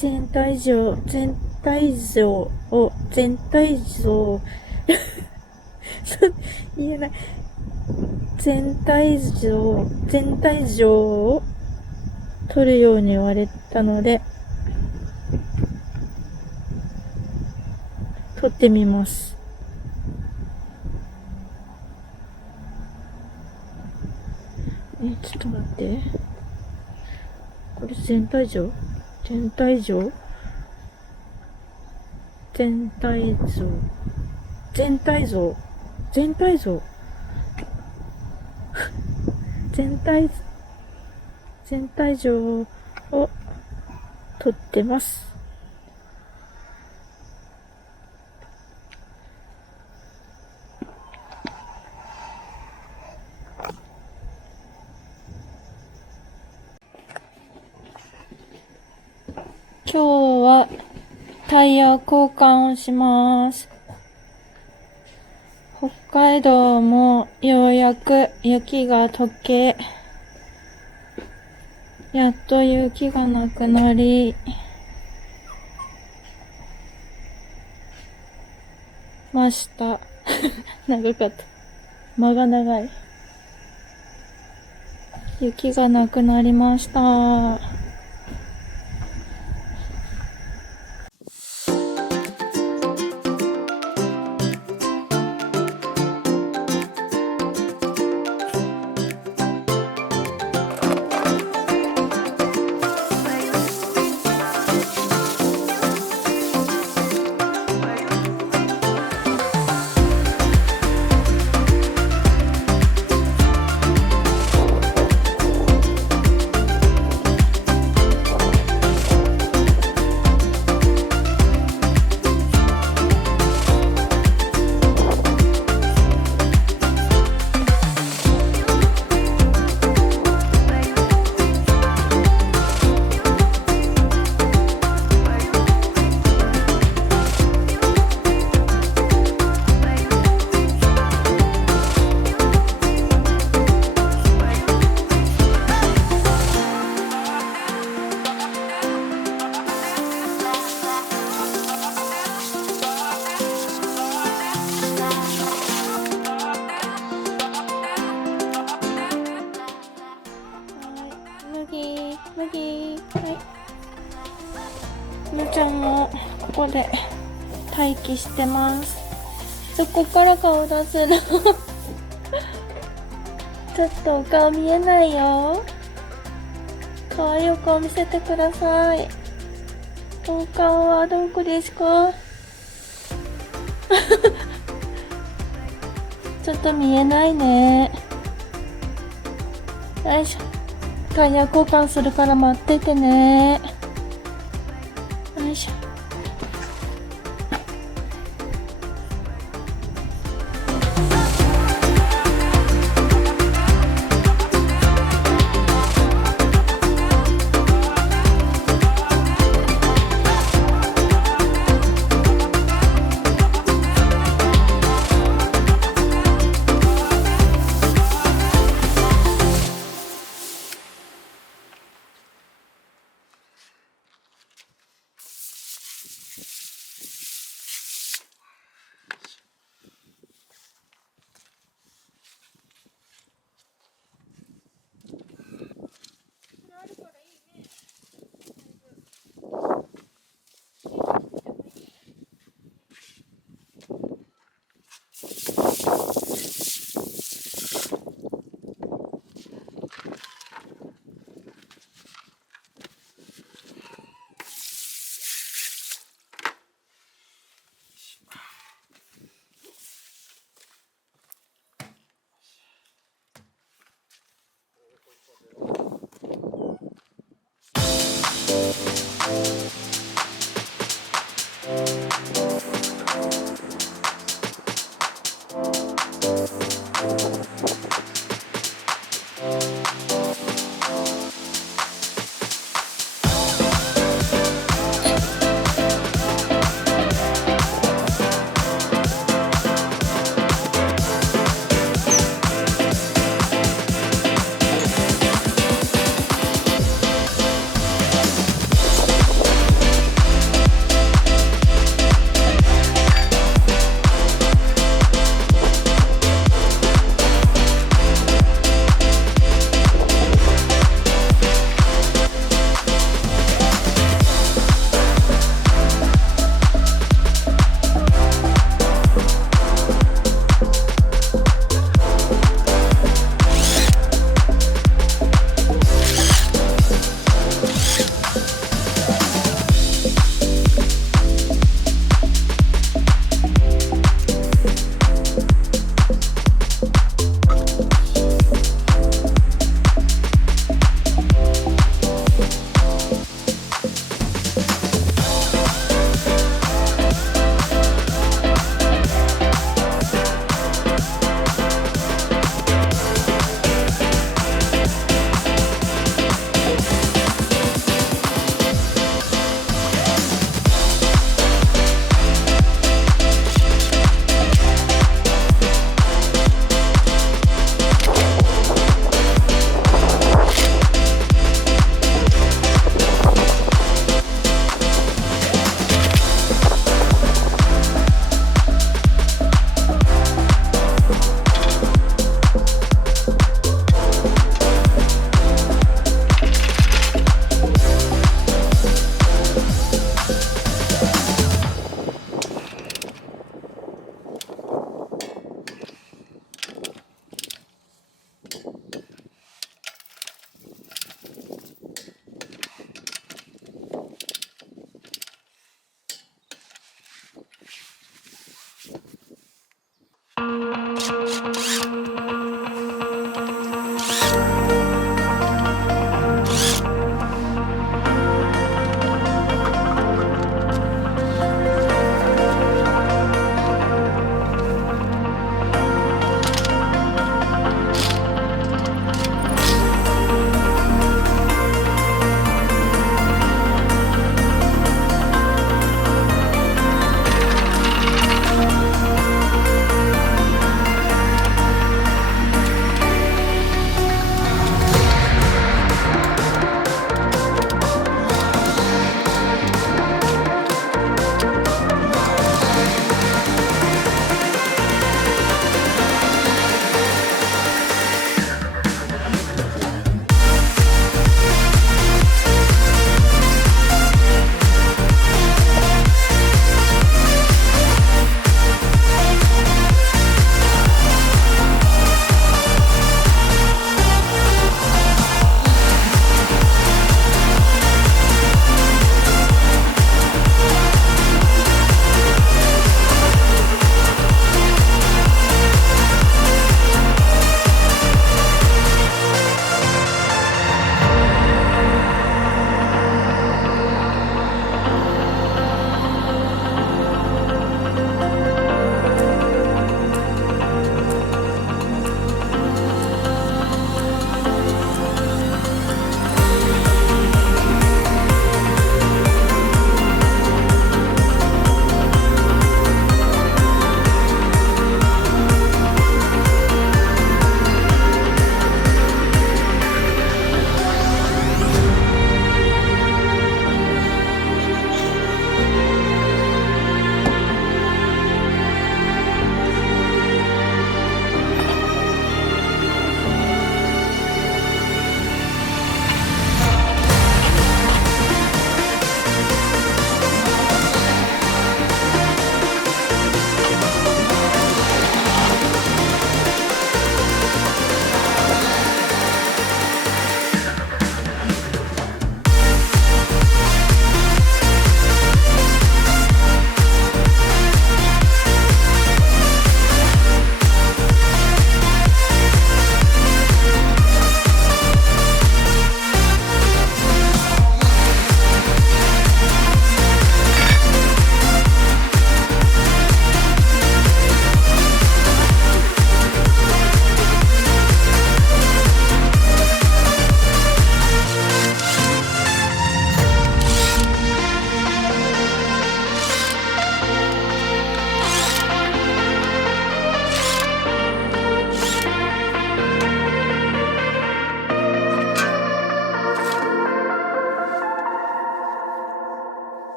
全体像言えない。全体像を撮るように言われたので、撮ってみます。ちょっと待って。これ全体像全体像を撮ってます。今日はタイヤ交換をします。北海道もようやく雪が溶け、やっと雪がなくなりました。長かった。間が長い。雪がなくなりました。むちゃんもここで待機してます。どこから顔出せるちょっとお顔見えないよ。可愛いお顔見せてください。お顔はどこですかちょっと見えないね。よいしょ。タイヤ交換するから待っててね。よいしょ。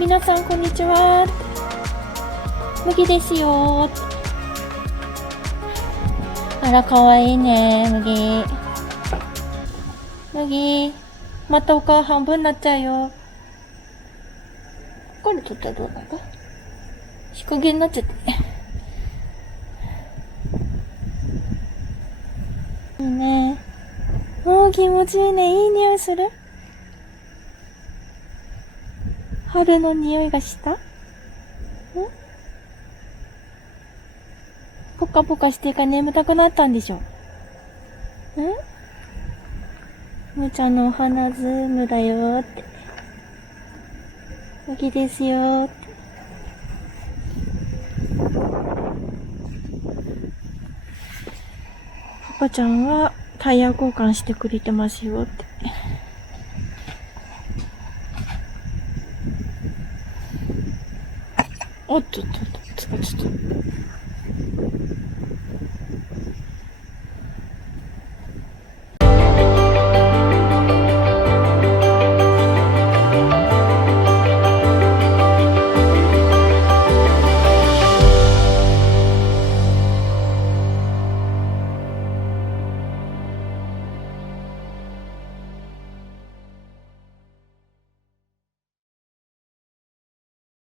皆さんこんにちは。麦ですよ。あら、かわいいね、麦。麦。またお顔半分になっちゃうよ。これ取ったらどうなんだ？日陰になっちゃって。いいね。気持ちいいね。いい匂いする？春の匂いがした？ポカポカしてから眠たくなったんでしょ？むーちゃんのお花ズームだよって。麦ですよって。パパちゃんはタイヤ交換してくれてますよって。おっとっとっと、つかつと。